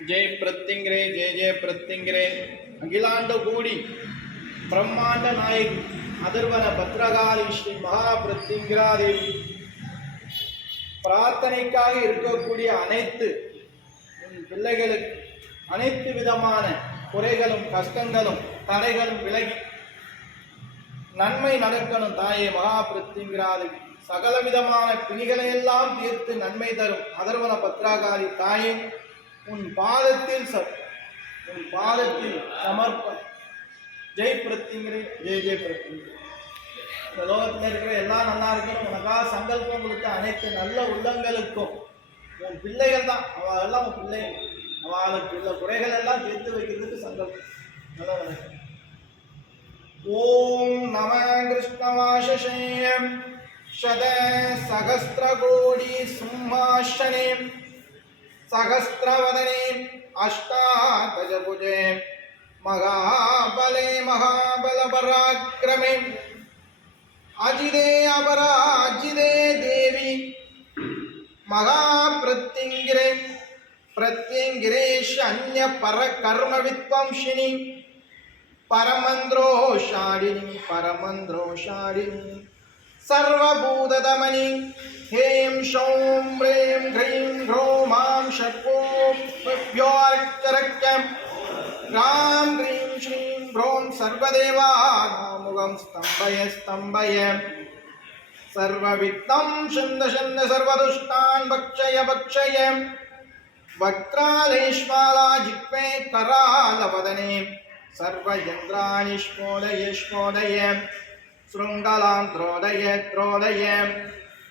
जय प्रत्यंग्रे जय जय प्रत्यंग्रे अखिलांड कोडी ब्रह्मांड नायक अदर्वन भद्रकाली श्री महाप्रत्यंगिरा देवी பிரார்த்தனைக்காக இருக்கக்கூடிய அனைத்து பிள்ளைகளுக்கு அனைத்து விதமான குறைகளும் கஷ்டங்களும் தடைகளும் விலகி நன்மை நடக்கணும் தாயே மகாபிருத்திங்கிறாது சகல விதமான பிணிகளை எல்லாம் தீர்த்து நன்மை தரும் அதர்வன பத்ராகாரி தாயே உன் பாதத்தில் சமர்ப்பணம். ஜெய் பிரத்திங்கிரே ஜெய ஜெய பிரத்திங்கிரே. இந்த லோகத்தில் இருக்கிற எல்லாம் நல்லா இருக்கணும் உனக்காக சங்கல்பம் கொடுத்த அனைத்து நல்ல உள்ளங்களுக்கும் உன் பிள்ளைகள் தான் அவெல்லாம் உன் பிள்ளைகள் அவளுக்கு உள்ள குறைகள் எல்லாம் தீர்த்து வைக்கிறதுக்கு சங்கல்பம் நல்லா நடக்கும். ஓம் நம கிருஷ்ணவாசேயம் சத சகஸ்திரகோடி சிம்மாசனே सहस्रवदने अष्टादशभुजे महाबले महाबलपराक्रमे अजिते अपराजिते देवी महाप्रत्यंगिरे प्रत्यंगिरेशन्य परकर्म विद्वंसिनी परमंद्रोषाडिनी सर्वभूतदमनी हें शौं ह्रीं ह्रीं ह्रौं मां षट्कोऽप्योऽर्चरक्यं ह्रां ह्रीं श्रीं ह्रौं सर्वदेवानामुगं स्तम्भय सर्वविघ्नं छन्द सर्वदुष्टान् भक्षय वक्त्रालेश्माला जिह्वे करालवदने सर्वयन्त्राणि स्फोदय शृङ्गलान्त्रोदय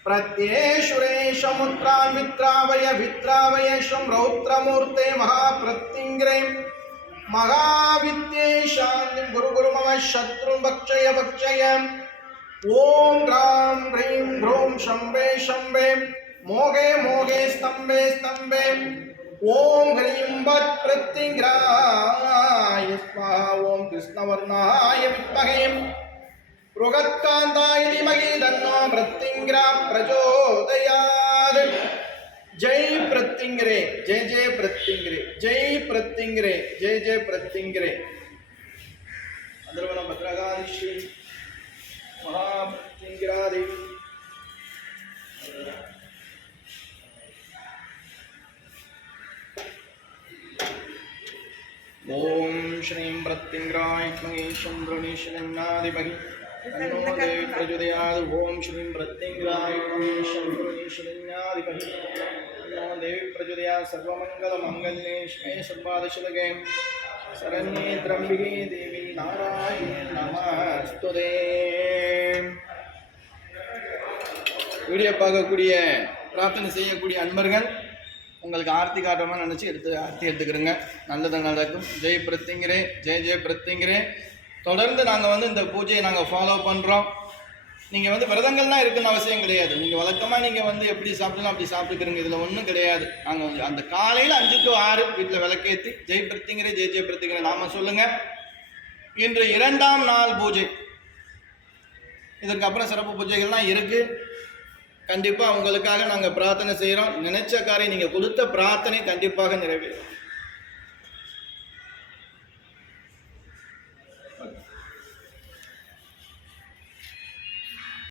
प्रत्येशुरेशमुद्रान् वित्रावय रौद्रमूर्ते महाप्रत्यंगिरे महाविद्ये शान्तिं गुरु मम शत्रुं भक्षय ॐ ह्रां ह्रीं ह्रौं शम्भे मोगे स्तम्भे ॐ ह्रीं वत् प्रत्यंगिराय स्वाहा ॐ कृष्णवर्णाय विद्महे ृगत्कान्ताय धीमहि तन्नो प्रत्यंगिरा प्रचोदयात्. जय प्रत्यंगिरे जय जय प्रत्यंगिरे जय प्रत्यंगिरे जय जय प्रत्यंगिरे. अदर्वन भद्रकाली श्री महाप्रत्यंगिरा देवी ओम श्रीं प्रत्यंगिराय महेशं वृणीशनादिमहि तन्नो देवी प्रचोदयात्. ओम श्रीं प्रत्यंगिराय महेशं वृणीशनादिमहि तन्नो देवी प्रचोदयात्. सर्वमंगलमांगल्ये शिवे सर्वादशलगे शरण्ये त्र्यंबके देवी नारायणे नमस्तुते. வீடியோ பார்க்கக்கூடிய பிரார்த்தனை செய்யக்கூடிய அன்பர்கள் உங்களுக்கு ஆர்த்தி காட்டுறோம்னு நினச்சி ஆர்த்தி எடுத்துக்கிறோங்க. நல்லது நடக்கும். ஜெய் பிரத்திங்கிரே ஜெய ஜெய பிரத்திங்கிரே. தொடர்ந்து நாங்கள் இந்த பூஜையை நாங்கள் ஃபாலோ பண்ணுறோம். நீங்கள் விரதங்கள்லாம் இருக்குன்னு அவசியம் கிடையாது. நீங்கள் வழக்கமாக நீங்கள் எப்படி சாப்பிடலாம் அப்படி சாப்பிட்டுக்கிறீங்க. இதில் ஒன்றும் கிடையாது. நாங்கள் அந்த காலையில் 5 to 6 வீட்டில் விளக்கேற்றி ஜெய் பிரத்திங்கிரே ஜெய ஜெய பிரத்திங்கிரே நாம சொல்லுங்கள். இன்று 2ஆம் நாள் பூஜை. இதற்கப்புறம் சிறப்பு பூஜைகள்லாம் இருக்குது. கண்டிப்பாக உங்களுக்காக நாங்கள் பிரார்த்தனை செய்கிறோம். நினைச்ச காரியம் நீங்கள் கொடுத்த பிரார்த்தனை கண்டிப்பாக நிறைவேறும்.